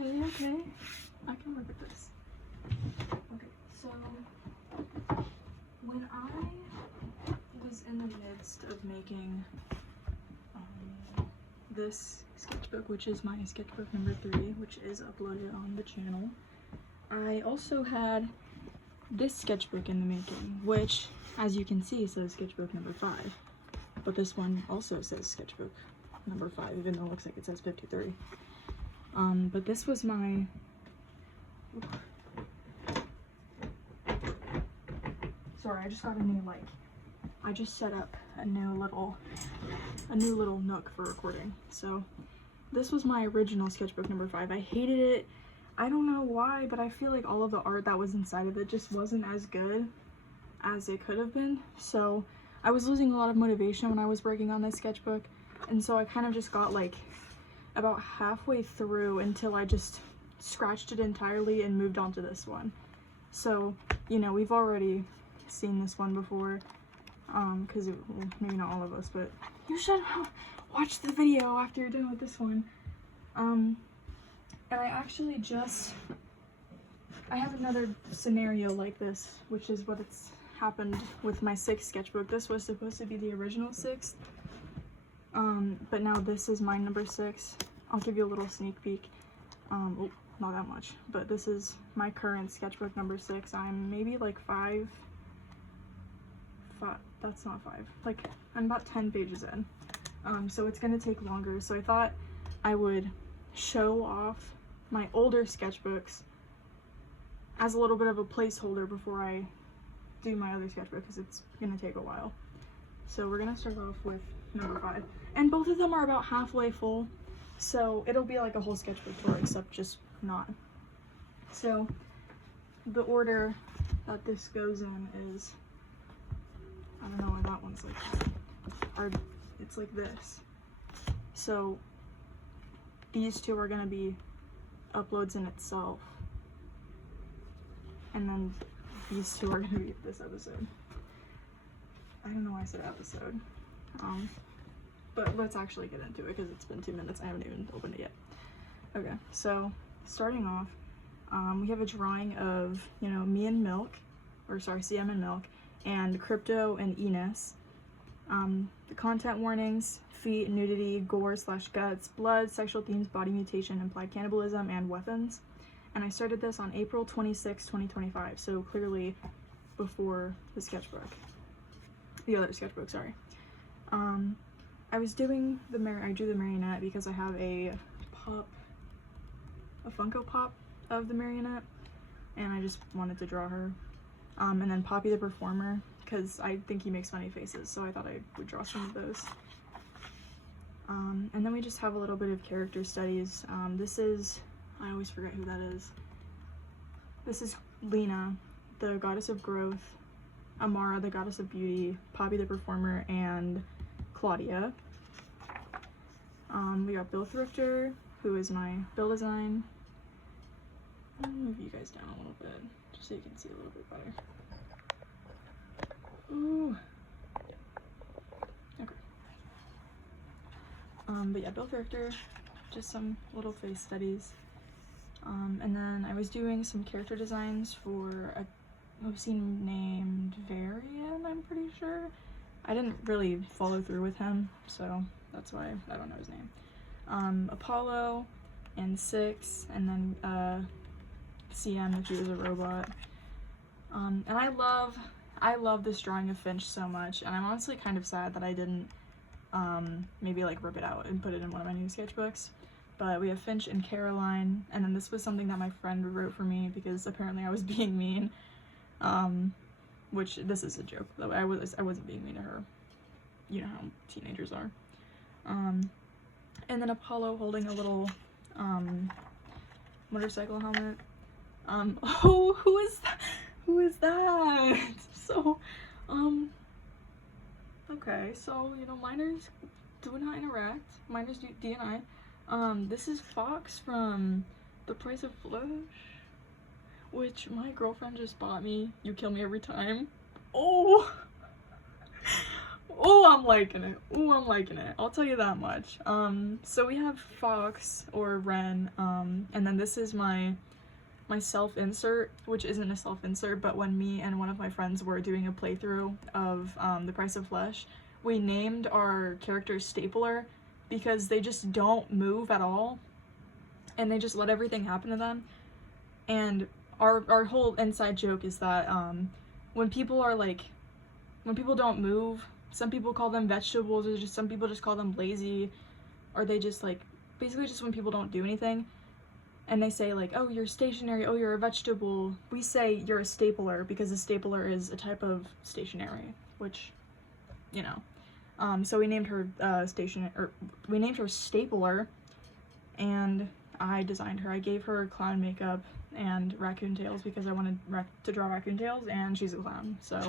Okay. I can look at this. Okay, so when I was in the midst of making this sketchbook, which is my sketchbook number 3, which is uploaded on the channel, I also had this sketchbook in the making, which, as you can see, says sketchbook number 5. But this one also says sketchbook number 5, even though it looks like it says 53. But this was my... Sorry, I just got a new, I just set up a new little nook for recording. So this was my original sketchbook number 5. I hated it. I don't know why, but I feel like all of the art that was inside of it just wasn't as good as it could have been. So I was losing a lot of motivation when I was working on this sketchbook, and so I kind of just got like about halfway through until I just scratched it entirely and moved on to this one. So, you know, we've already seen this one before, because well, maybe not all of us, but you should watch the video after you're done with this one. And I actually I have another scenario like this, which is what it's happened with my 6th sketchbook. This was supposed to be the original 6th, but now this is my number 6. I'll give you a little sneak peek. Oh, not that much, but this is my current sketchbook number 6. I'm maybe like 5, that's not 5, like I'm about 10 pages in, so it's gonna take longer. So I thought I would show off my older sketchbooks as a little bit of a placeholder before I do my other sketchbook, because it's gonna take a while. So we're gonna start off with number 5, and both of them are about halfway full, so it'll be like a whole sketchbook tour, except just not. So the order that this goes in is, I don't know why that one's like that, it's like this. So these two are gonna be uploads in itself, and then these two are gonna be this episode. I don't know why I said episode, but let's actually get into it because it's been 2 minutes. I haven't even opened it yet. Okay, so starting off, we have a drawing of, you know, me and Milk, or sorry, CM and Milk, and Crypto and Enos. The content warnings: feet, nudity, gore / guts, blood, sexual themes, body mutation, implied cannibalism, and weapons. And I started this on April 26, 2025, so clearly before the sketchbook. The other sketchbook, sorry. I was doing I drew the marionette because I have a Funko Pop of the marionette, and I just wanted to draw her. And then Poppy the Performer, because I think he makes funny faces, so I thought I would draw some of those. And then we just have a little bit of character studies. This is, I always forget who that is. This is Lena, the goddess of growth, Amara, the goddess of beauty, Poppy the Performer, and Claudia. We got Bill Thrifter, who is my Bill design. I'll move you guys down a little bit, just so you can see a little bit better. Ooh. Okay. But yeah, Bill Thrifter, just some little face studies. And then I was doing some character designs for a OC named Varian, I'm pretty sure. I didn't really follow through with him, so that's why I don't know his name. Apollo and 6, and then CM, if he was a robot. And I love this drawing of Finch so much, and I'm honestly kind of sad that I didn't maybe like rip it out and put it in one of my new sketchbooks. But we have Finch and Caroline, and then this was something that my friend wrote for me because apparently I was being mean. Which this is a joke, though. I wasn't being mean to her. You know how teenagers are. And then Apollo holding a little motorcycle helmet. Oh, who is that? Who is that? So, okay, so, you know, minors do not interact. Minors do DNI. This is Fox from The Price of Flesh, which my girlfriend just bought me. You kill me every time. Oh! Oh, I'm liking it. Oh, I'm liking it. I'll tell you that much. So we have Fox or Ren, and then this is my self-insert, which isn't a self-insert, but when me and one of my friends were doing a playthrough of The Price of Flesh, we named our characters Stapler because they just don't move at all, and they just let everything happen to them. And our whole inside joke is that when people don't move, some people call them vegetables, or just some people just call them lazy, or they just like, basically just when people don't do anything. And they say like, oh, you're stationary, oh, you're a vegetable. We say you're a stapler because a stapler is a type of stationary, which, you know. So we named her we named her Stapler, and I designed her. I gave her clown makeup and raccoon tails because I wanted to draw raccoon tails, and she's a clown. So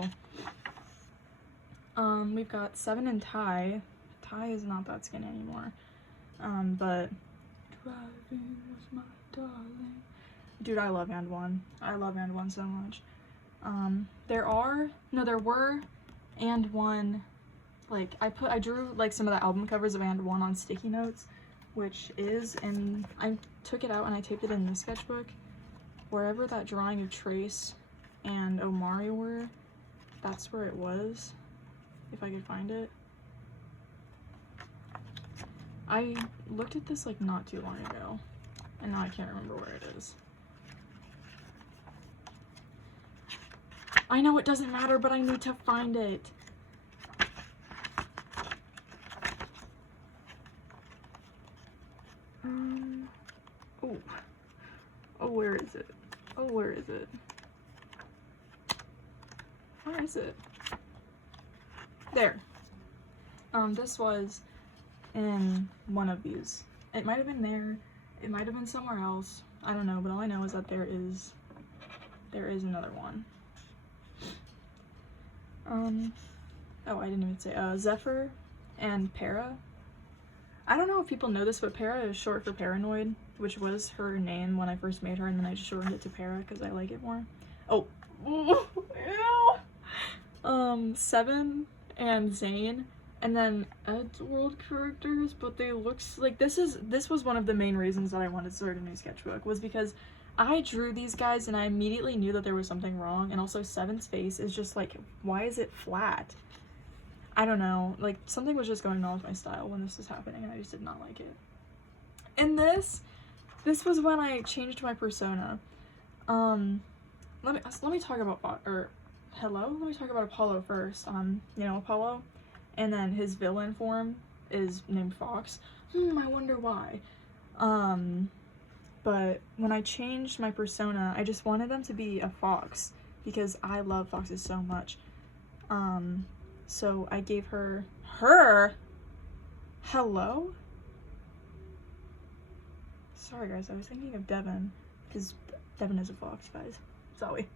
we've got Seven and Ty. Ty is not that skin anymore. But driving was my darling. Dude, I love And One. I love And One so much. There were And One, like, I drew like some of the album covers of And One on sticky notes, which is, and I took it out and I taped it in the sketchbook. Wherever that drawing of Trace and Omari were, that's where it was, if I could find it. I looked at this like not too long ago, and now I can't remember where it is. I know it doesn't matter, but I need to find it. Oh, where is it? Oh, where is it? Where is it? There. This was in one of these. It might have been there. It might have been somewhere else. I don't know, but all I know is that there is another one. Oh, I didn't even say, Zephyr and Para. I don't know if people know this, but Para is short for Paranoid, which was her name when I first made her, and then I just shortened it to Para because I like it more. Oh, ew. Seven and Zane, and then Ed's world characters, but they look like this was one of the main reasons that I wanted to start a new sketchbook, was because I drew these guys and I immediately knew that there was something wrong. And also Seven's face is just like, why is it flat? I don't know, like something was just going on with my style when this was happening, and I just did not like it. And this was when I changed my persona. Let me talk about let me talk about Apollo first. You know, Apollo, and then his villain form is named Fox. I wonder why. But when I changed my persona, I just wanted them to be a fox because I love foxes so much. So I gave her hello? Sorry guys, I was thinking of Devin, because Devin is a fox, guys. Sorry.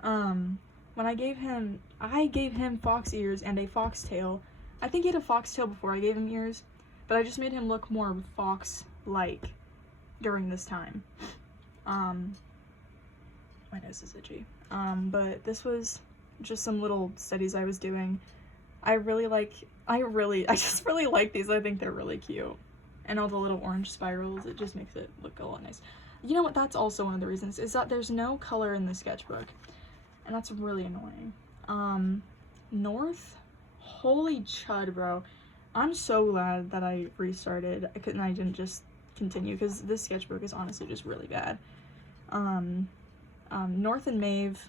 When I gave him fox ears and a fox tail. I think he had a fox tail before I gave him ears, but I just made him look more fox-like during this time. My nose is itchy. But this was just some little studies I was doing. I just really like these. I think they're really cute. And all the little orange spirals, it just makes it look a lot nice. You know what, that's also one of the reasons, is that there's no color in the sketchbook. And that's really annoying. North? Holy chud, bro. I'm so glad that I restarted. I didn't just continue, because this sketchbook is honestly just really bad. North and Maeve,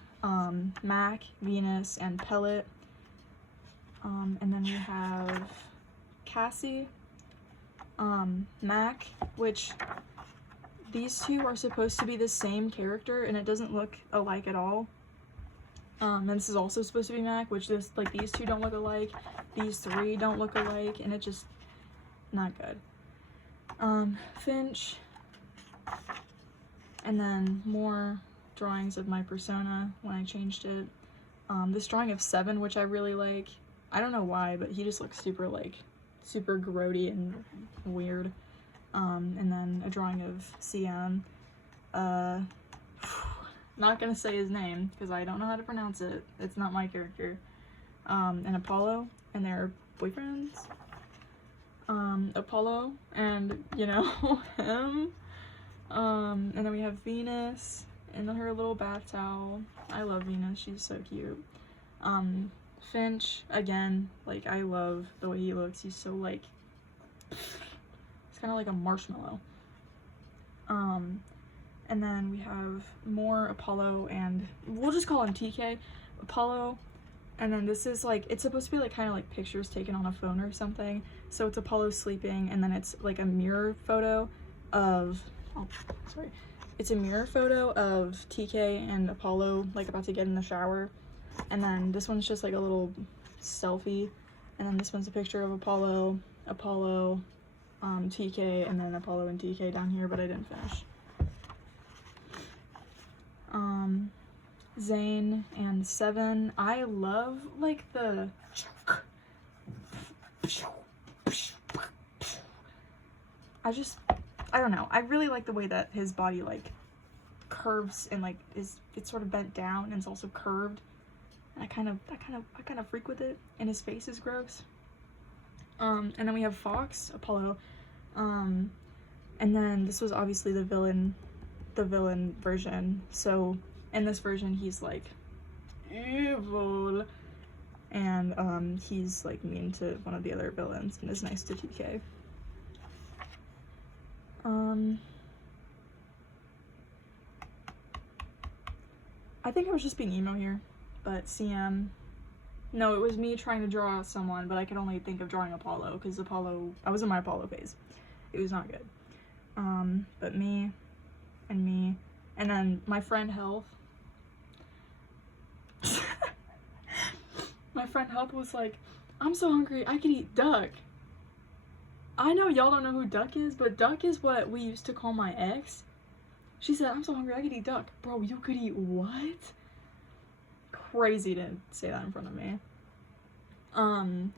Mac, Venus, and Pellet. And then we have Cassie, Mac, which these two are supposed to be the same character, and it doesn't look alike at all. And this is also supposed to be Mac, which these two don't look alike, these three don't look alike, and it just, not good. Finch, and then more drawings of my persona when I changed it. This drawing of Seven, which I really like. I don't know why, but he just looks super grody and weird. And then a drawing of CM. Not gonna say his name, because I don't know how to pronounce it. It's not my character. And Apollo. and their boyfriends. Apollo and, you know, him. And then we have Venus in her little bath towel. I love Venus, she's so cute. Finch, again, like, I love the way he looks. He's so, like, it's kind of like a marshmallow. And then we have more Apollo, and we'll just call him TK. Apollo, and then this is like, it's supposed to be like kind of like pictures taken on a phone or something. So it's Apollo sleeping, and then it's like a mirror photo of, oh, sorry. It's a mirror photo of TK and Apollo like about to get in the shower. And then this one's just like a little selfie. And then this one's a picture of Apollo, TK, and then Apollo and TK down here, but I didn't finish. Zane and Seven. I love like the I don't know. I really like the way that his body like curves and like it's sort of bent down and it's also curved. And I kind of freak with it, and his face is gross. And then we have Fox, Apollo, and then this was obviously the villain version. So in this version he's like evil, and he's like mean to one of the other villains and is nice to TK. I think I was just being emo here, but CM, no, it was me trying to draw someone, but I could only think of drawing Apollo, because Apollo, I was in my Apollo phase. It was not good. But me, and then my friend Health. My friend Health was like, I'm so hungry, I could eat duck. I know y'all don't know who Duck is, but Duck is what we used to call my ex. She said, I'm so hungry, I could eat duck. Bro, you could eat what? Crazy to say that in front of me.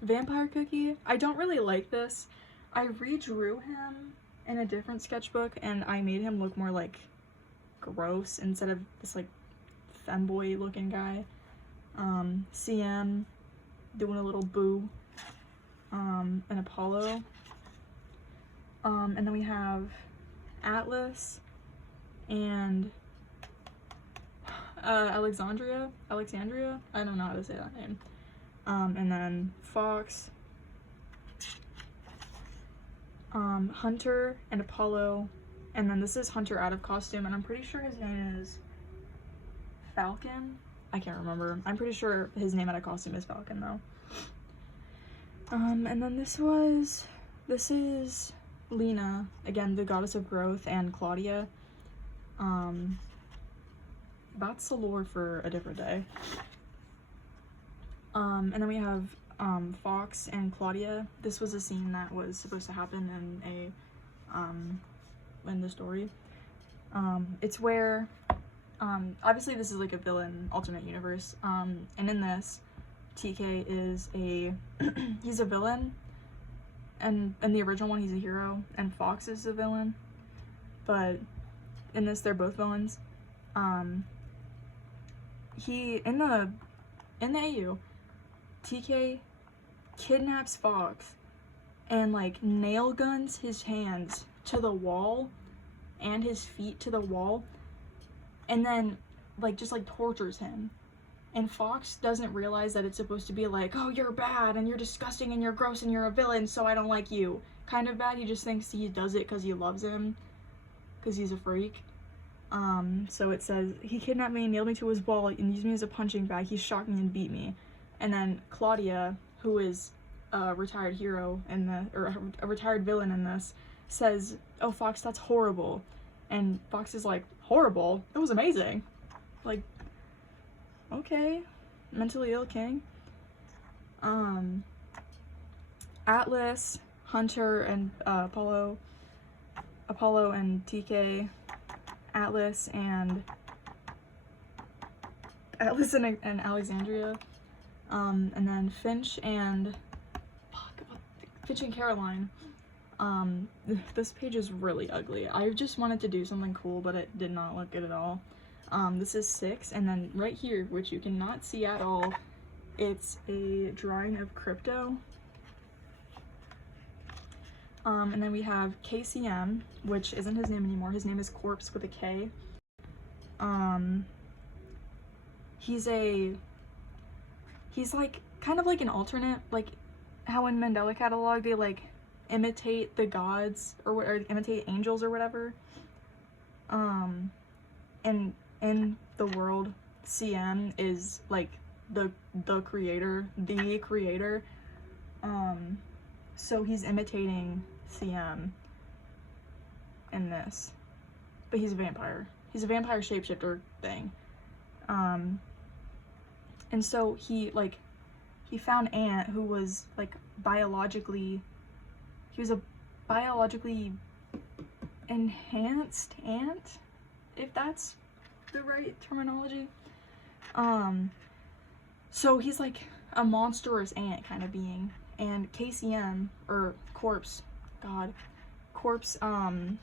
Vampire Cookie. I don't really like this. I redrew him in a different sketchbook, and I made him look more like gross instead of this like femboy looking guy. CM doing a little boo. And Apollo. And then we have Atlas and Alexandria, I don't know how to say that name. And then Fox, Hunter and Apollo, and then this is Hunter out of costume, and I'm pretty sure his name is Falcon. I can't remember. I'm pretty sure his name out of costume is Falcon though. And then this is Lena, again, the goddess of growth, and Claudia. That's the lore for a different day. And then we have Fox and Claudia. This was a scene that was supposed to happen in the story. It's where obviously this is like a villain alternate universe. And in this, TK is he's a villain, and in the original one he's a hero, and Fox is a villain, but in this they're both villains. In the AU, TK kidnaps Fox and like nail guns his hands to the wall and his feet to the wall, and then like just like tortures him. And Fox doesn't realize that it's supposed to be like, oh, you're bad and you're disgusting and you're gross and you're a villain, so I don't like you kind of bad. He just thinks he does it because he loves him, because he's a freak. So it says, he kidnapped me, nailed me to his wall, and used me as a punching bag. He shocked me and beat me. And then Claudia, who is a retired hero or a retired villain in this, says, oh, Fox, that's horrible. And Fox is like, horrible? It was amazing. Like, okay, mentally ill king. Atlas, Hunter, and Apollo and TK, Atlas and Alexandria, and then Finch and Caroline. This page is really ugly. I just wanted to do something cool, but it did not look good at all. This is 6, and then right here, which you cannot see at all, It's a drawing of Crypto. And then we have KCM, which isn't his name anymore. His name is Corpse with a K. He's like kind of like an alternate, like how in Mandela Catalog they like imitate the gods or imitate angels or whatever. And in the world, CM is like the creator. So he's imitating CM in this, but he's a vampire. He's a vampire shapeshifter thing. And so he found Ant, who was like he was a biologically enhanced ant, if that's the right terminology. So he's like a monstrous ant kind of being, and KCM, or Corpse,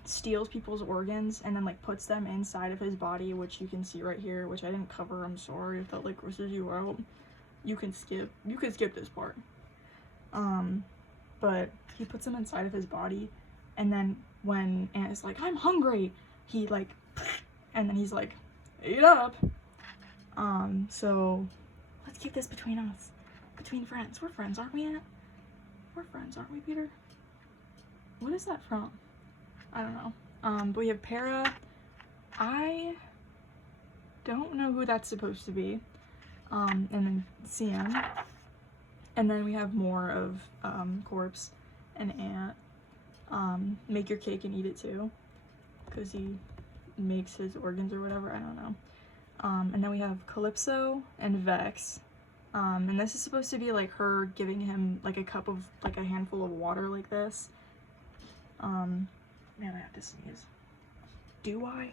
steals people's organs and then like puts them inside of his body, which you can see right here, which I didn't cover. I'm sorry if that like grosses you out. You can skip this part. But he puts them inside of his body, and then when Ant is like, I'm hungry, he like, and then he's like, eat up. So let's keep this between us, between friends. We're friends, aren't we, Ant? We're friends, aren't we, Peter? What is that from? I don't know. But we have Para. I don't know who that's supposed to be. And then CM. And then we have more of Corpse and Ant. Make your cake and eat it too, because he makes his organs or whatever. I don't know. And then we have Calypso and Vex. And this is supposed to be like her giving him like a cup of like a handful of water like this. Man, I have to sneeze. Do I?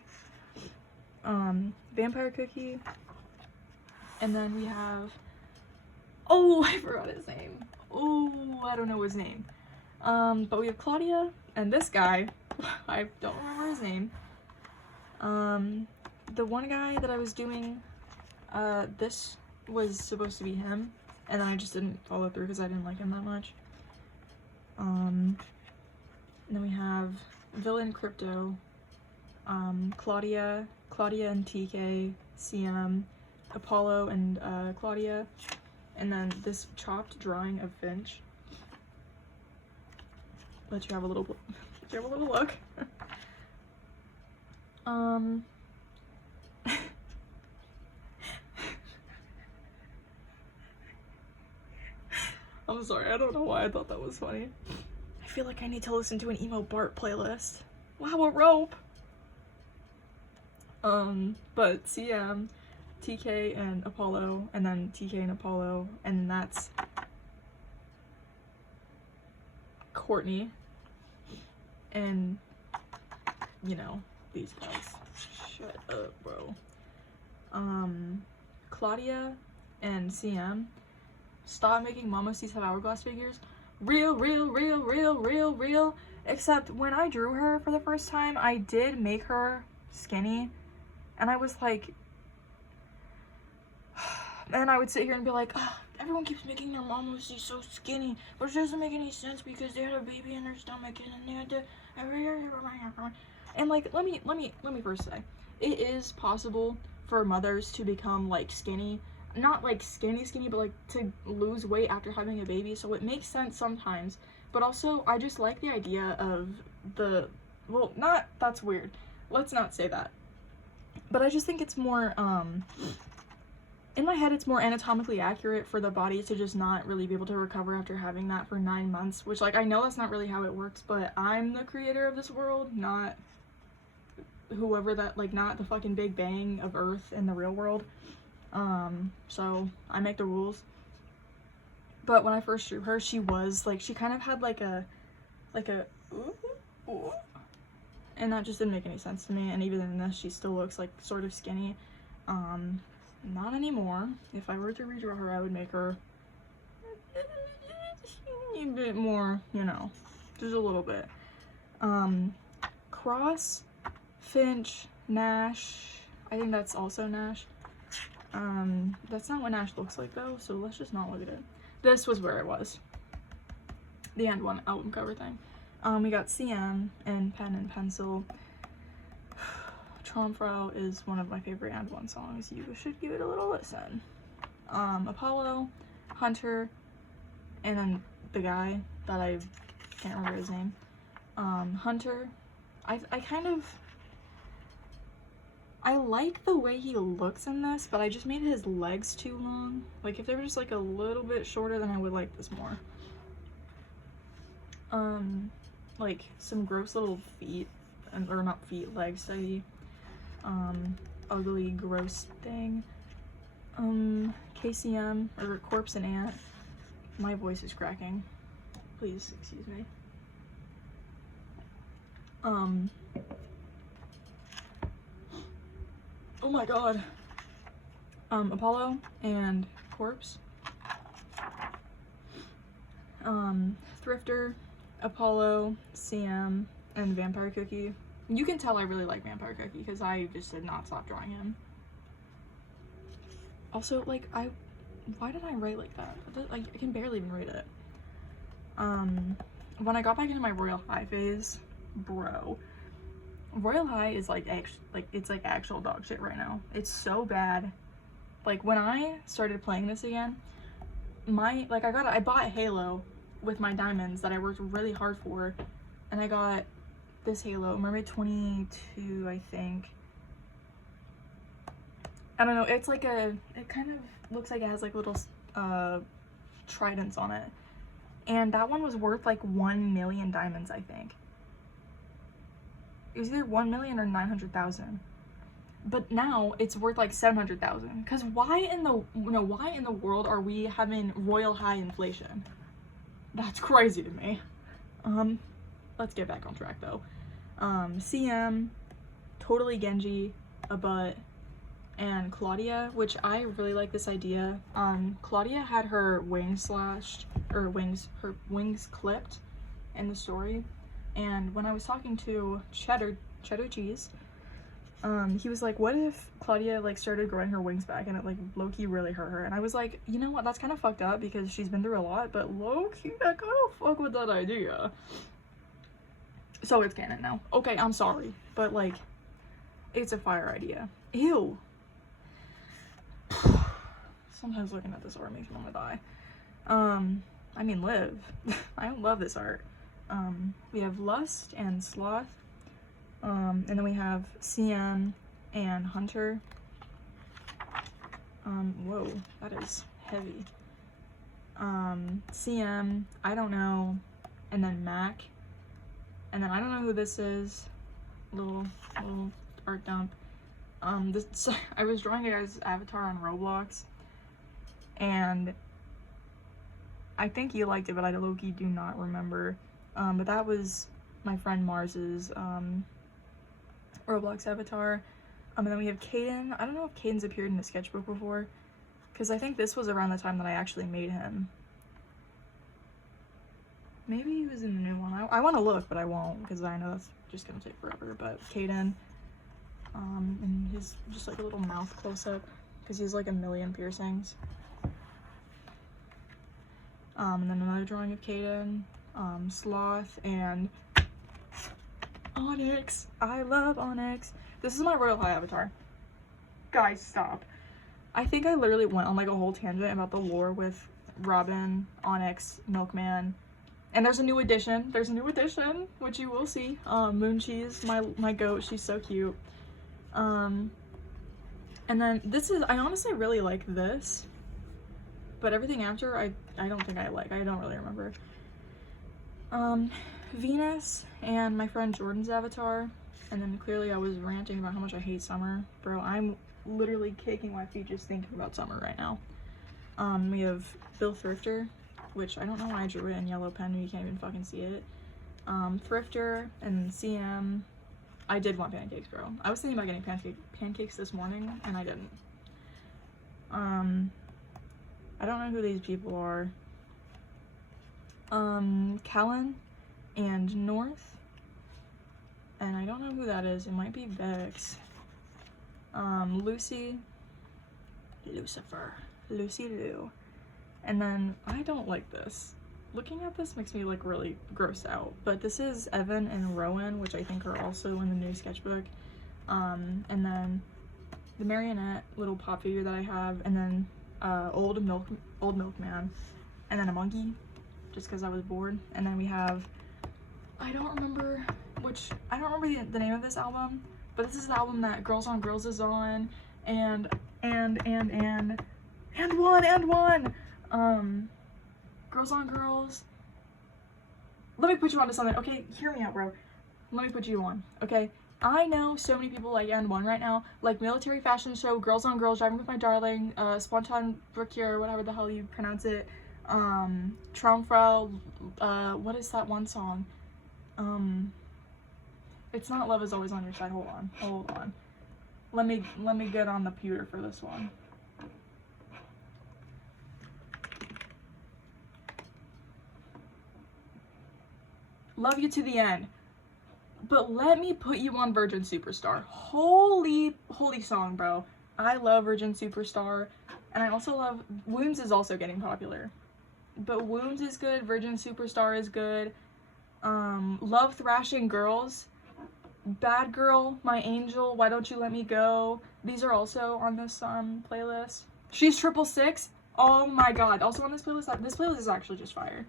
Vampire Cookie. And then we have, oh, I forgot his name. Oh, I don't know his name. But we have Claudia and this guy. I don't remember his name. The one guy that I was doing, this was supposed to be him, and then I just didn't follow through because I didn't like him that much. And then we have Villain Crypto, Claudia and TK, CM, Apollo and Claudia, and then this chopped drawing of Finch. Let you have a little look. I'm sorry, I don't know why I thought that was funny. I feel like I need to listen to an emo Bart playlist. Wow, a rope! But CM, TK and Apollo, and then TK and Apollo, and that's Courtney, and, you know, these guys. Shut up, bro. Claudia and CM, stop making Mama Sees Have Hourglass figures. Real. Except when I drew her for the first time, I did make her skinny, and I was like, and I would sit here and be like, oh, everyone keeps making their Mama Sees so skinny, but it doesn't make any sense because they had a baby in their stomach and then they had to, and like, let me first say, it is possible for mothers to become like skinny. Not like skinny, but like to lose weight after having a baby, so it makes sense sometimes. But also, I just like the idea of that's weird. Let's not say that. But I just think it's more, in my head, it's more anatomically accurate for the body to just not really be able to recover after having that for 9 months, which, like, I know that's not really how it works, but I'm the creator of this world, not whoever that, like, not the fucking Big Bang of Earth in the real world. So I make the rules. But when I first drew her, she was like, she kind of had like a ooh, and that just didn't make any sense to me. And even in this, she still looks like sort of skinny. Not anymore. If I were to redraw her, I would make her a bit more, you know, just a little bit. Cross, Finch, Nash, I think that's also Nash. That's not what Nash looks like though, so let's just not look at it. This was where it was. The And One album cover thing. We got CM and Pen and Pencil. Traumfrau is one of my favorite And One songs. You should give it a little listen. Apollo, Hunter, and then the guy that I can't remember his name. Hunter, I like the way he looks in this, but I just made his legs too long. Like, if they were just like a little bit shorter, then I would like this more. Like some gross little feet, or not feet, legs, ugly, gross thing. KCM, or Corpse and Ant. My voice is cracking. Please excuse me. Oh my god. Apollo and Corpse. Thrifter, Apollo, CM, and Vampire Cookie. You can tell I really like Vampire Cookie because I just did not stop drawing him. Also, like, why did I write like that? Like, I can barely even read it. When I got back into my Royal High phase, bro, Royal High is like it's like actual dog shit right now. It's so bad. Like, when I started playing this again, I bought Halo with my diamonds that I worked really hard for, and I got this Halo, Mermaid 22, I think. I don't know, it's like it kind of looks like it has like little tridents on it. And that one was worth like 1 million diamonds, I think. It was either 1 million or 900,000. But now it's worth like 700,000. Cause why in the world are we having Royal High inflation? That's crazy to me. Let's get back on track though. CM, totally Genji, a butt, and Claudia, which I really like this idea. Claudia had her wings slashed, or her wings clipped in the story. And when I was talking to Cheddar Cheese, he was like, what if Claudia like started growing her wings back and it like low-key really hurt her? And I was like, you know what, that's kind of fucked up because she's been through a lot, but low-key I kind of fuck with that idea. So it's canon now. Okay, I'm sorry, but like, it's a fire idea. Ew. Sometimes looking at this art makes me want to die. I mean, live. I love this art. We have Lust and Sloth. And then we have CM and Hunter. Whoa, that is heavy. CM, I don't know, and then Mac. And then I don't know who this is. Little art dump. I was drawing a guy's avatar on Roblox, and I think he liked it, but I low-key do not remember. But that was my friend Mars's Roblox avatar. And then we have Caden. I don't know if Caden's appeared in a sketchbook before, because I think this was around the time that I actually made him. Maybe he was in the new one. I want to look, but I won't, because I know that's just gonna take forever. But Caden, and his just like a little mouth close-up, because he has like 1 million piercings. And then another drawing of Caden, Sloth, and Onyx. I love Onyx. This is my Royal High avatar. Guys, stop. I think I literally went on like a whole tangent about the lore with Robin, Onyx, Milkman. And there's a new edition. There's a new edition, which you will see. Moon Cheese, my goat. She's so cute. And then this is, I honestly really like this. But everything after, I don't think I like. I don't really remember. Venus and my friend Jordan's avatar. And then clearly I was ranting about how much I hate summer. Bro, I'm literally kicking my feet just thinking about summer right now. We have Bill Thrifter, which I don't know why I drew it in yellow pen. You can't even fucking see it. Thrifter and CM. I did want pancakes, bro. I was thinking about getting pancakes this morning, and I didn't. I don't know who these people are. Callan and North. And I don't know who that is. It might be Vex. Lucy. Lucifer. Lucy Lou. And then I don't like this. Looking at this makes me like really gross out. But this is Evan and Rowan, which I think are also in the new sketchbook. And then the marionette little pop figure that I have, and then old milkman, and then a monkey, just because I was bored. And then we have, I don't remember the name of this album, but this is the album that Girls on Girls is on, and one. Girls on Girls. Let me put you onto something. Okay, hear me out, bro. Let me put you on, okay? I know so many people like and one right now, like Military Fashion Show, Girls on Girls, Driving with My Darling, Spontan Brücke, whatever the hell you pronounce it, Traumfrau, what is that one song? It's not Love Is Always on Your Side. Hold on. Let me get on the pewter for this one. Love You to the End. But let me put you on Virgin Superstar. Holy song, bro. I love Virgin Superstar. And I also love, Wombs is also getting popular. But Wombs is good, Virgin Superstar is good. Love Thrashing Girls. Bad Girl, My Angel, Why Don't You Let Me Go. These are also on this playlist. She's 666. Oh my god. Also on this playlist. This playlist is actually just fire.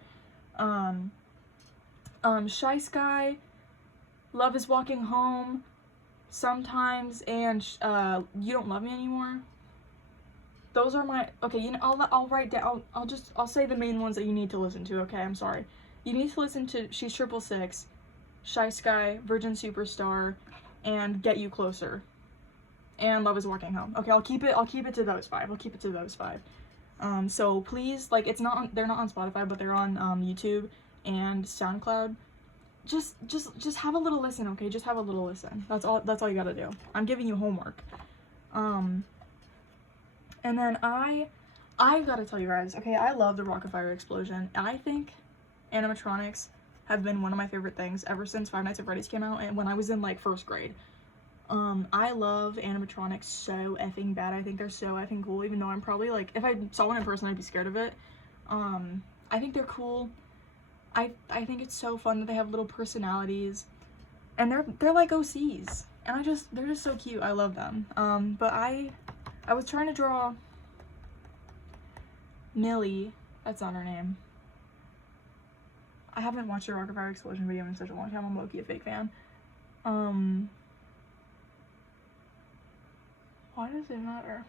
Shy Sky. Love Is Walking Home, Sometimes, and You Don't Love Me Anymore. Those are my, okay, you know, I'll write down, I'll say the main ones that you need to listen to, okay? I'm sorry. You need to listen to She's 666, Shy Sky, Virgin Superstar, and Get You Closer, and Love Is Walking Home. Okay, I'll keep it to those five. So please, like, they're not on Spotify, but they're on YouTube and SoundCloud. Just have a little listen, okay? Just have a little listen. That's all you gotta do. I'm giving you homework. And then I gotta tell you guys, okay, I love the Rock-afire Explosion. I think animatronics have been one of my favorite things ever since Five Nights at Freddy's came out, and when I was in, like, 1st grade. I love animatronics so effing bad. I think they're so effing cool, even though I'm probably, like, if I saw one in person, I'd be scared of it. I think they're cool. I think it's so fun that they have little personalities, and they're like OCs, and they're just so cute. I love them. But I was trying to draw Millie. That's not her name. I haven't watched the Rock-afire Explosion video in such a long time. I'm low-key a fake fan. Why does it matter?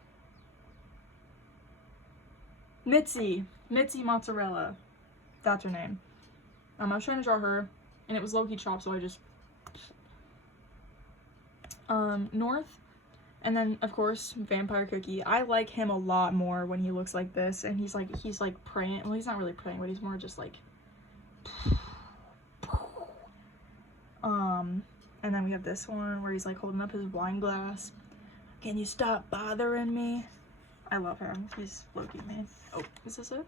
Mitzi Mozzarella. That's her name. I was trying to draw her, and it was low-key chopped, so I just... North, and then, of course, Vampire Cookie. I like him a lot more when he looks like this, and he's like praying. Well, he's not really praying, but he's more just like... And then we have this one where he's like holding up his wine glass. Can you stop bothering me? I love him. He's low-key me. Oh, is this it?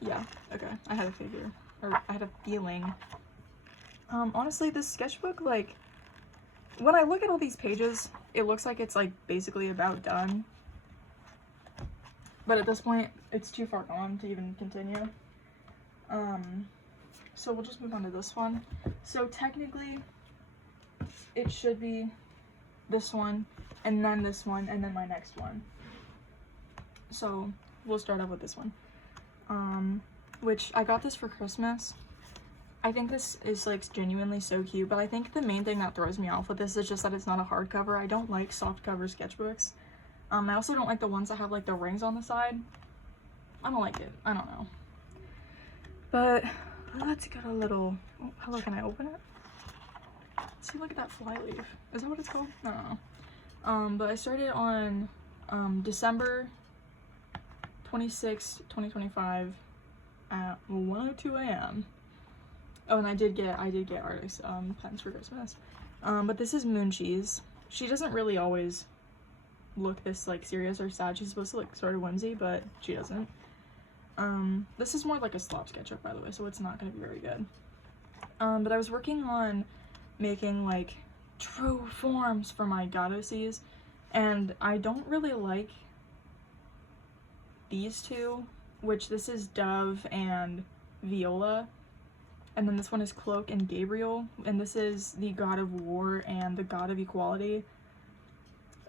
Yeah, okay. I had a figure. Or I had a feeling. Honestly, this sketchbook, like, when I look at all these pages, it looks like it's, like, basically about done. But at this point, it's too far gone to even continue. So we'll just move on to this one. So technically, it should be this one, and then this one, and then my next one. So we'll start off with this one. Which I got this for Christmas. I think this is like genuinely so cute, but I think the main thing that throws me off with this is just that it's not a hardcover. I don't like soft cover sketchbooks. I also don't like the ones that have like the rings on the side. I don't like it. I don't know. But let's get a little, oh, hello, can I open it? See, look at that flyleaf. Is that what it's called? I don't know. But I started on December 26, 2025 at 1:02 a.m. Oh, and I did get artist pens for Christmas. But this is Moon Cheese. She doesn't really always look this like serious or sad. She's supposed to look sort of whimsy, but she doesn't. This is more like a slop sketchup, by the way, so it's not gonna be very good. But I was working on making like true forms for my God OCs, and I don't really like these two, which this is Dove and Viola. And then this one is Cloak and Gabriel, and this is the God of War and the God of Equality.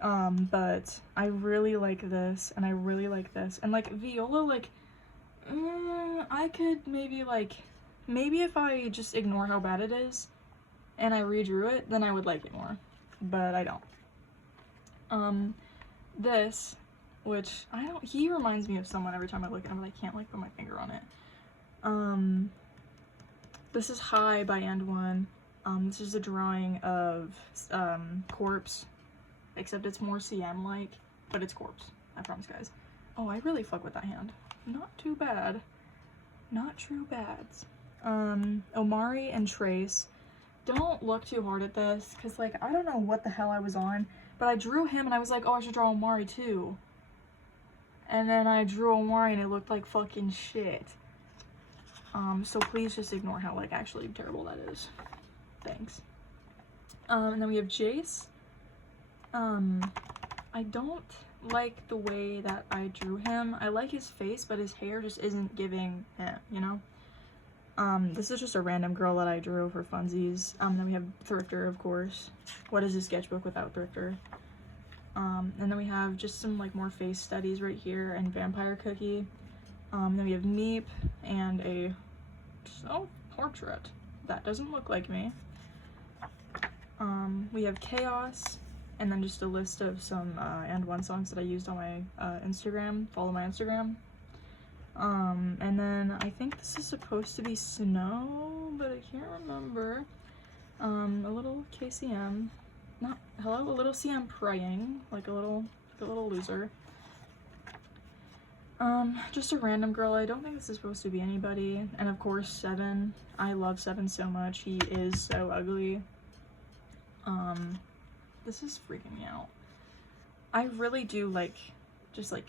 But I really like this, and I really like this. And like Viola, like, I could maybe if I just ignore how bad it is and I redrew it, then I would like it more. But I don't. This, which he reminds me of someone every time I look at him, but I can't like put my finger on it. This is High by And One. This is a drawing of Corpse, except it's more CM-like, but it's Corpse. I promise, guys. Oh, I really fuck with that hand. Not too bad. Not true bads. Omari and Trace. Don't look too hard at this, because, like, I don't know what the hell I was on, but I drew him and I was like, oh, I should draw Omari too. And then I drew Omari and it looked like fucking shit. So please just ignore how, like, actually terrible that is. Thanks. And then we have Jace. I don't like the way that I drew him. I like his face, but his hair just isn't giving him, you know? This is just a random girl that I drew for funsies. Then we have Thrifter, of course. What is a sketchbook without Thrifter? And then we have just some, like, more face studies right here, and Vampire Cookie. Then we have Meep and a self-portrait. That doesn't look like me. We have Chaos, and then just a list of some And One songs that I used on my Instagram. Follow my Instagram. And then I think this is supposed to be Snow, but I can't remember. A little KCM. A little CM praying, like a little loser. Just a random girl. I don't think this is supposed to be anybody. And of course, Seven. I love Seven so much. He is so ugly. This is freaking me out. I really do like, just like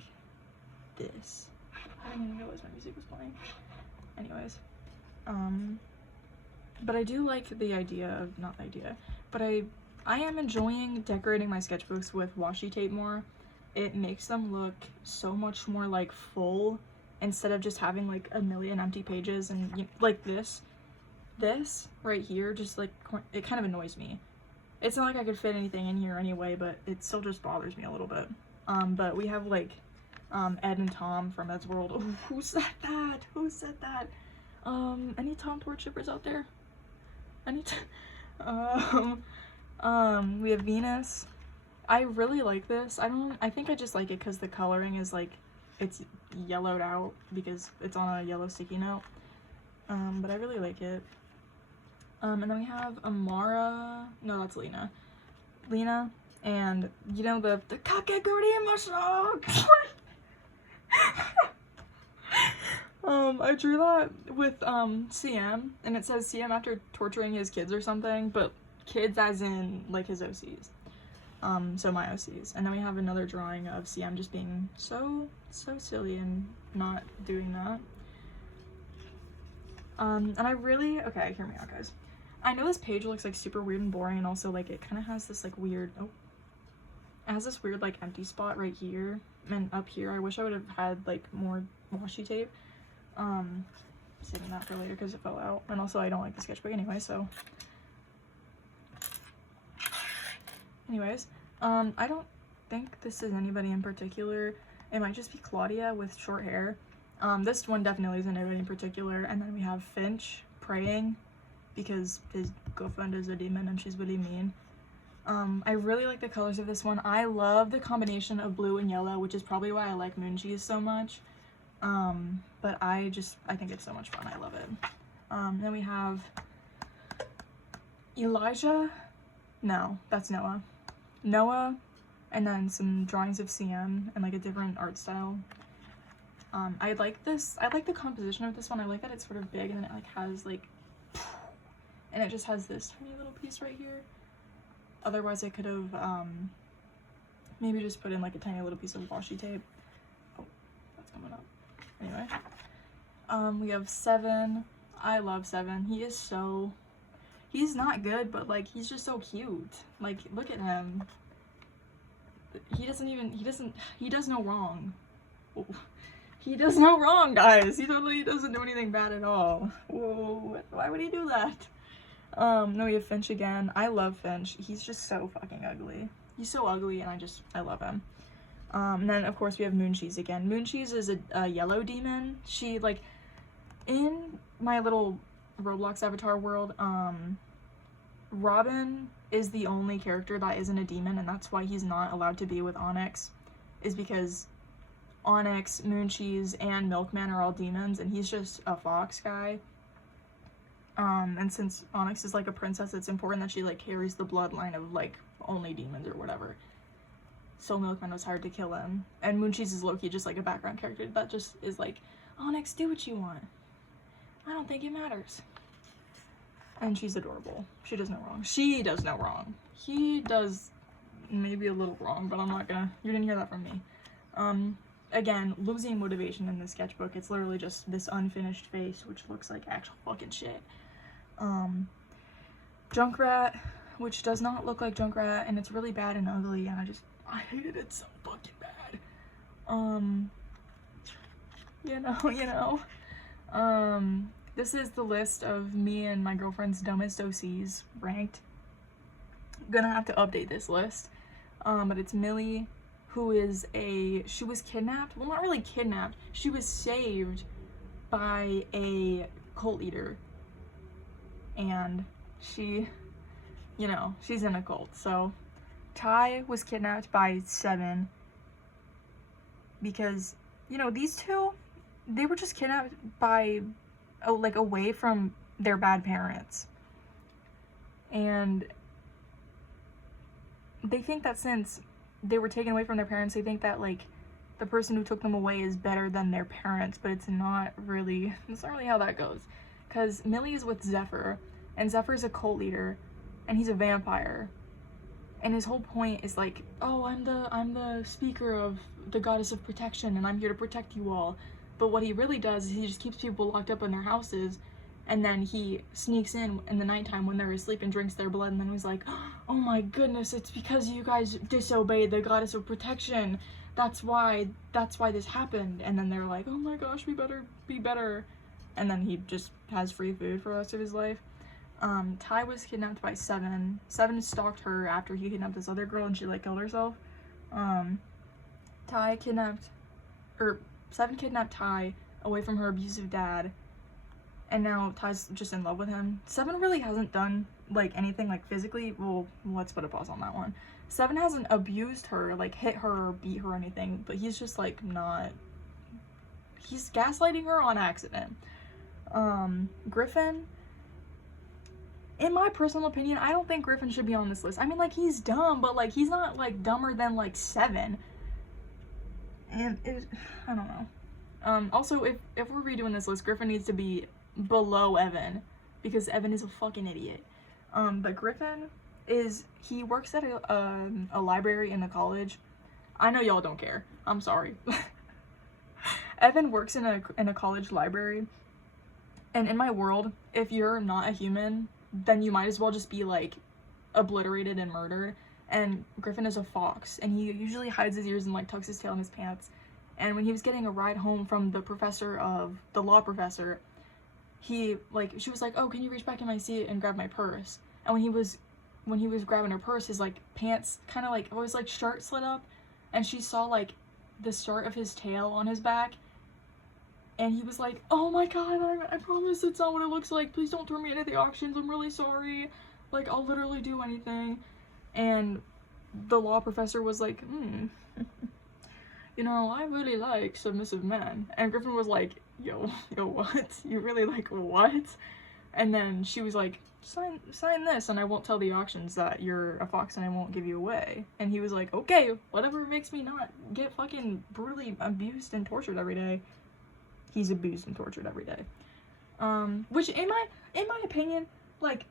this. I didn't even realize my music was playing. Anyways. But I do like the idea of, not the idea, but I am enjoying decorating my sketchbooks with washi tape more. It makes them look so much more like full instead of just having like a million empty pages, and you know, like this right here just like, it kind of annoys me. It's not like I could fit anything in here anyway, but it still just bothers me a little bit. But we have like Ed and Tom from Ed's World. Oh, who said that? Who said that? Any Tom worshippers out there? We have Venus. I really like this. I think I just like it because the coloring is like, it's yellowed out because it's on a yellow sticky note. But I really like it. And then we have Amara. No, that's Lena. Lena, and you know the Kakegurima song. I drew that with CM, and it says CM after torturing his kids or something, but kids as in like his OCs. So my OCs. And then we have another drawing of CM just being so silly and not doing that. And I really, okay, hear me out, guys. I know this page looks like super weird and boring, and also like it kind of has this like weird, it has this weird like empty spot right here and up here. I wish I would have had like more washi tape. Saving that for later because it fell out, and also I don't like the sketchbook anyway, so. Anyways, I don't think this is anybody in particular. It might just be Claudia with short hair. This one definitely isn't anybody in particular. And then we have Finch praying because his girlfriend is a demon and she's really mean. I really like the colors of this one. I love the combination of blue and yellow, which is probably why I like Moon Cheese so much. But I think it's so much fun. I love it. Then we have Elijah. No, that's Noah. Noah, and then some drawings of CM and like a different art style. I like this. I like the composition of this one. I like that it's sort of big and then it like has like, and it just has this tiny little piece right here. Otherwise I could have maybe just put in like a tiny little piece of washi tape. Oh, that's coming up. Anyway, we have Seven. I love Seven. He's not good, but like he's just so cute. Like look at him. He does no wrong. Oh. He does no wrong, guys. He totally doesn't do anything bad at all. Whoa, why would he do that? No, we have Finch again. I love Finch. He's just so fucking ugly. He's so ugly, and I love him. And then, of course, we have Mooncheese again. Mooncheese is a yellow demon. She, like, in my little Roblox avatar world, Robin is the only character that isn't a demon, and that's why he's not allowed to be with Onyx, is because Onyx, Mooncheese, and Milkman are all demons, and he's just a fox guy. And since Onyx is, like, a princess, it's important that she, like, carries the bloodline of, like, only demons or whatever. So Milkman was hired to kill him. And Mooncheese is low-key just, like, a background character that just is like, Onyx, do what you want. I don't think it matters. And she's adorable. She does no wrong. She does no wrong. He does maybe a little wrong, but I'm not gonna... You didn't hear that from me. Again, losing motivation in the sketchbook. It's literally just this unfinished face, which looks like actual fucking shit. Junkrat, which does not look like Junkrat, and it's really bad and ugly, and I hated it so fucking bad. This is the list of me and my girlfriend's dumbest OCs ranked. Gonna have to update this list. But it's Millie, who is she was kidnapped. Well, not really kidnapped. She was saved by a cult leader. And she, she's in a cult. So Ty was kidnapped by 7 because, these two, they were just kidnapped by, like, away from their bad parents. And they think that since they were taken away from their parents, they think that, like, the person who took them away is better than their parents, but it's not really how that goes. Because Millie is with Zephyr, and Zephyr's a cult leader, and he's a vampire. And his whole point is like, oh, I'm the speaker of the goddess of protection, and I'm here to protect you all. But what he really does is he just keeps people locked up in their houses, and then he sneaks in the nighttime when they're asleep and drinks their blood, and then he's like, oh my goodness, it's because you guys disobeyed the goddess of protection. That's why this happened. And then they're like, oh my gosh, we better be better. And then he just has free food for the rest of his life. Ty was kidnapped by 7. 7 stalked her after he kidnapped this other girl and she, like, killed herself. 7 kidnapped Ty away from her abusive dad, and now Ty's just in love with him. 7 really hasn't done, like, anything, like, physically. Well, let's put a pause on that one. 7 hasn't abused her, like, hit her or beat her or anything, but he's just, like, he's gaslighting her on accident. Griffin, in my personal opinion, I don't think Griffin should be on this list. I mean, like, he's dumb, but, like, he's not, like, dumber than, like, 7. And I don't know. Also, if we're redoing this list, Griffin needs to be below Evan, because Evan is a fucking idiot. But Griffin he works at a library in the college. I know y'all don't care. I'm sorry. Evan works in a college library, and in my world, if you're not a human, then you might as well just be, like, obliterated and murdered. And Griffin is a fox, and he usually hides his ears and, like, tucks his tail in his pants. And when he was getting a ride home from the law professor, she was like, oh, can you reach back in my seat and grab my purse? And when he was grabbing her purse, his, like, pants kind of, like, always, like, shirt slid up, and she saw, like, the start of his tail on his back, and he was like, oh my god, I promise it's not what it looks like, please don't throw me into the auctions, I'm really sorry, like, I'll literally do anything. And the law professor was like, I really like submissive men. And Griffin was like, yo, what? You really like what? And then she was like, sign this, and I won't tell the auctions that you're a fox and I won't give you away. And he was like, okay, whatever makes me not get fucking brutally abused and tortured every day. He's abused and tortured every day. Which in my opinion, like,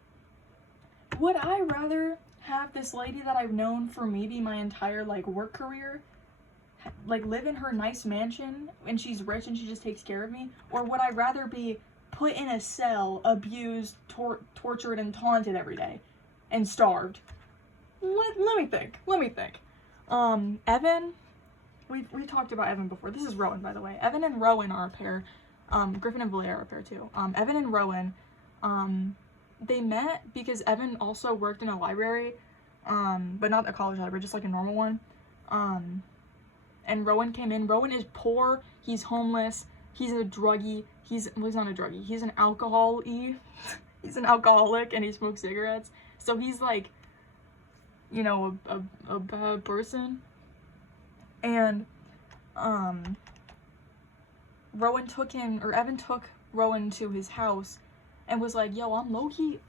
would I rather have this lady that I've known for maybe my entire, like, work career, like, live in her nice mansion and she's rich and she just takes care of me? Or would I rather be put in a cell, abused, tortured, and taunted every day, and starved? Let me think. Evan, we talked about Evan before. This is Rowan, by the way. Evan and Rowan are a pair. Griffin and Valera are a pair too. Evan and Rowan, they met because Evan also worked in a library, but not a college library, just like a normal one. And Rowan came in. Rowan is poor. He's homeless. He's a druggie. He's not a druggie. He's an alcohol-y. He's an alcoholic and he smokes cigarettes. So he's like, you know, a bad person. And Evan took Rowan to his house and was like, yo, I'm low-key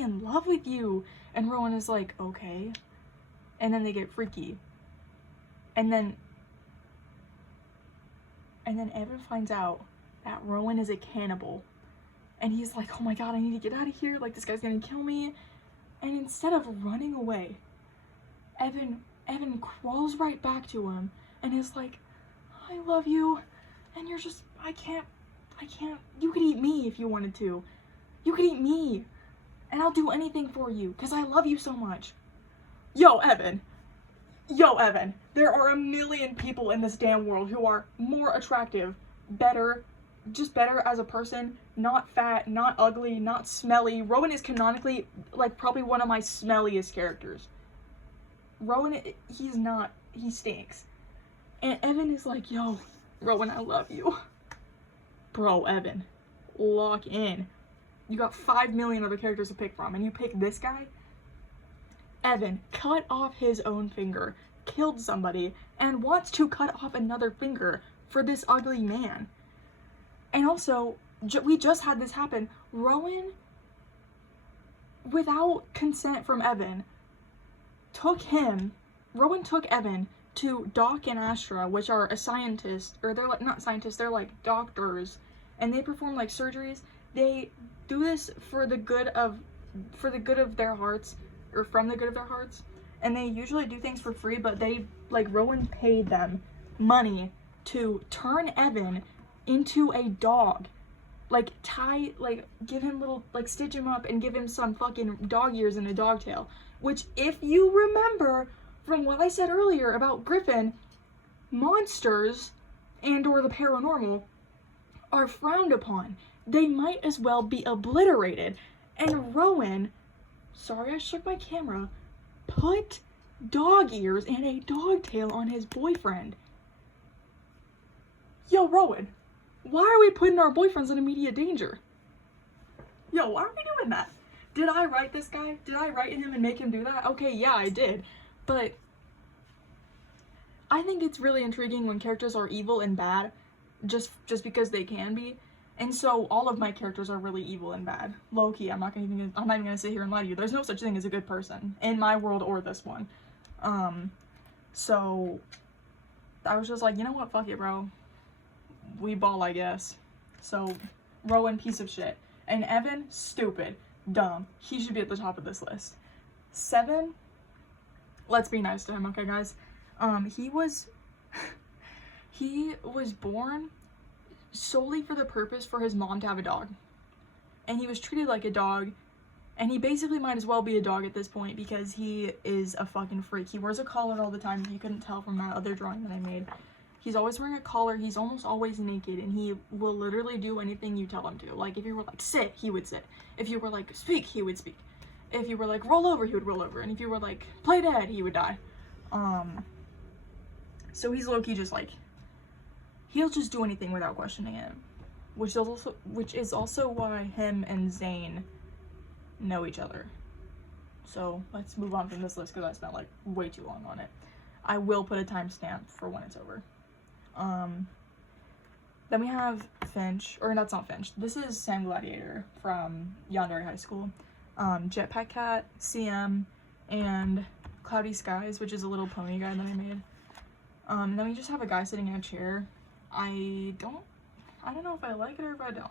in love with you. And Rowan is like, okay. And then they get freaky. And then Evan finds out that Rowan is a cannibal. And he's like, oh my god, I need to get out of here. Like, this guy's gonna kill me. And instead of running away, Evan crawls right back to him and is like, I love you. And you're just, I can't, you could eat me if you wanted to. You could eat me. And I'll do anything for you because I love you so much. Yo, Evan, there are a million people in this damn world who are more attractive, better, just better as a person, not fat, not ugly, not smelly. Rowan is canonically, like, probably one of my smelliest characters. Rowan, he stinks. And Evan is like, yo, Rowan, I love you. Bro, Evan, lock in. You got 5 million other characters to pick from, and you pick this guy? Evan cut off his own finger, killed somebody, and wants to cut off another finger for this ugly man. And also, we just had this happen. Rowan, without consent from Evan, Rowan took Evan to Doc and Astra, which are a scientist, or they're like, not scientists, they're like doctors, and they perform like surgeries. They do this for the good of their hearts, or from the good of their hearts, and they usually do things for free, but Rowan paid them money to turn Evan into a dog. Give him little, stitch him up and give him some fucking dog ears and a dog tail. Which, if you remember from what I said earlier about Griffin, monsters and or the paranormal are frowned upon. They might as well be obliterated. And Rowan, sorry I shook my camera, put dog ears and a dog tail on his boyfriend. Yo, Rowan, why are we putting our boyfriends in immediate danger? Yo, why are we doing that? Did I write this guy? Did I write him and make him do that? Okay, yeah, I did. But I think it's really intriguing when characters are evil and bad just because they can be. And so all of my characters are really evil and bad. Low-key, I'm not even gonna sit here and lie to you. There's no such thing as a good person in my world or this one. So I was just like, you know what? Fuck it, bro. We ball, I guess. So Rowan, piece of shit. And Evan, stupid. Dumb. He should be at the top of this list. 7, let's be nice to him, okay, guys? He was born solely for the purpose for his mom to have a dog. And he was treated like a dog, and he basically might as well be a dog at this point because he is a fucking freak. He wears a collar all the time, if you couldn't tell from that other drawing that I made. He's always wearing a collar, he's almost always naked, and he will literally do anything you tell him to. Like, if you were like, sit, he would sit. If you were like, speak, he would speak. If you were like, roll over, he would roll over. And if you were like, play dead, he would die. So he's low-key just like, he'll just do anything without questioning it. Which is also why him and Zane know each other. So let's move on from this list because I spent like way too long on it. I will put a timestamp for when it's over. Then we have Finch, or that's not Finch. This is Sam Gladiator from Yandere High School. Jetpack Cat, CM, and Cloudy Skies, which is a little pony guy that I made. Then we just have a guy sitting in a chair. I don't know if I like it or if I don't.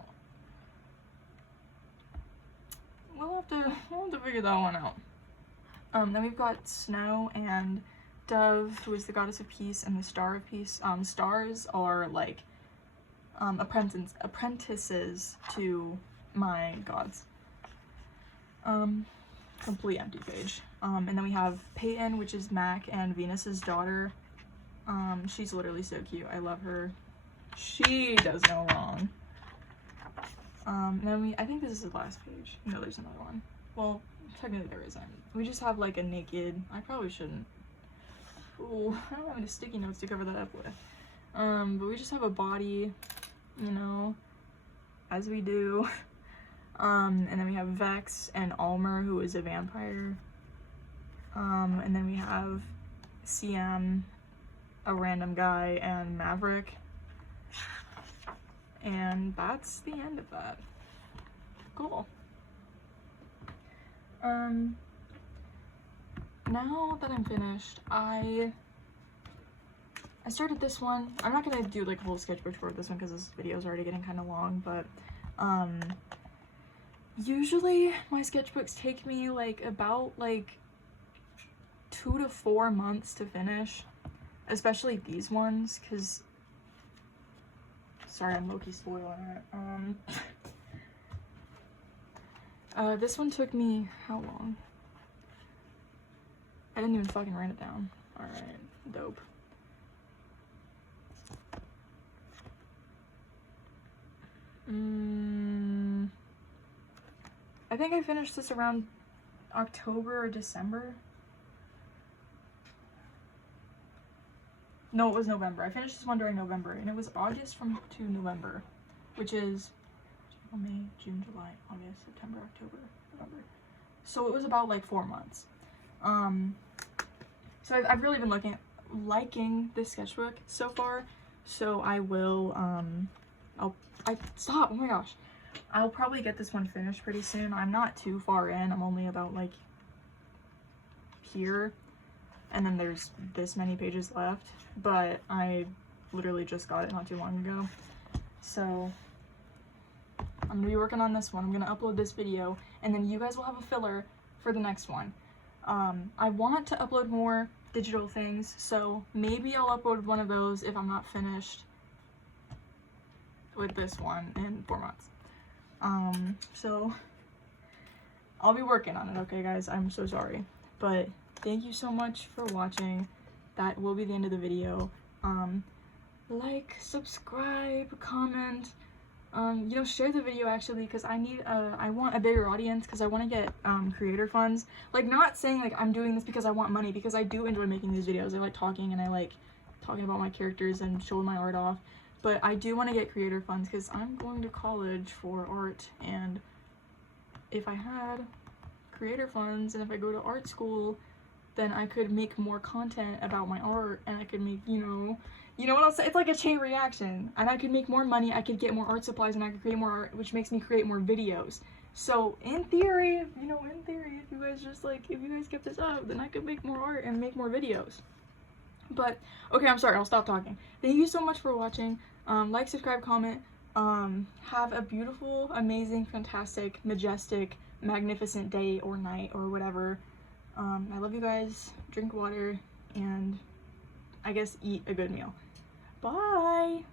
We'll have to figure that one out. Then we've got Snow and Dove, who is the goddess of peace and the star of peace. Stars are like apprentices to my gods. Complete empty page. And then we have Peyton, which is Mac and Venus's daughter. She's literally so cute. I love her. She does no wrong. Then I think this is the last page. No, there's another one. Well, technically there isn't. We just have like a naked, I probably shouldn't. Ooh, I don't have any sticky notes to cover that up with. But we just have a body, you know, as we do. And then we have Vex and Almer, who is a vampire. And then we have CM, a random guy, and Maverick. And that's the end of that. Cool. Now that I'm finished, I started this one. I'm not gonna do like a whole sketchbook for this one because this video is already getting kind of long, but usually my sketchbooks take me like about like 2 to 4 months to finish, especially these ones, because sorry, I'm low-key spoiling it. This one took me how long? I didn't even fucking write it down. Alright, dope. I think I finished this around October or December. No, it was November. I finished this one during November, and it was August to November, which is May, June, July, August, September, October, November. So it was about like 4 months. So I've really been liking this sketchbook so far. So I will, stop, oh my gosh. I'll probably get this one finished pretty soon. I'm not too far in. I'm only about like here. And then there's this many pages left, but I literally just got it not too long ago. So I'm gonna be working on this one. I'm gonna upload this video, and then you guys will have a filler for the next one. I want to upload more digital things, so maybe I'll upload one of those if I'm not finished with this one in 4 months. So I'll be working on it, okay guys? I'm so sorry, but thank you so much for watching. That will be the end of the video. Like, subscribe, comment, you know, share the video actually, because I want a bigger audience, because I want to get creator funds. Like, not saying like I'm doing this because I want money, because I do enjoy making these videos. I like talking, and I like talking about my characters and showing my art off, but I do want to get creator funds because I'm going to college for art, and if I had creator funds and if I go to art school, then I could make more content about my art, and I could make, you know what I'll say? It's like a chain reaction, and I could make more money, I could get more art supplies, and I could create more art, which makes me create more videos. So in theory, you know, in theory, if you guys just like, if you guys kept this up, then I could make more art and make more videos. But, okay, I'm sorry, I'll stop talking. Thank you so much for watching. Like, subscribe, comment. Have a beautiful, amazing, fantastic, majestic, magnificent day or night or whatever. I love you guys. Drink water, and I guess eat a good meal. Bye!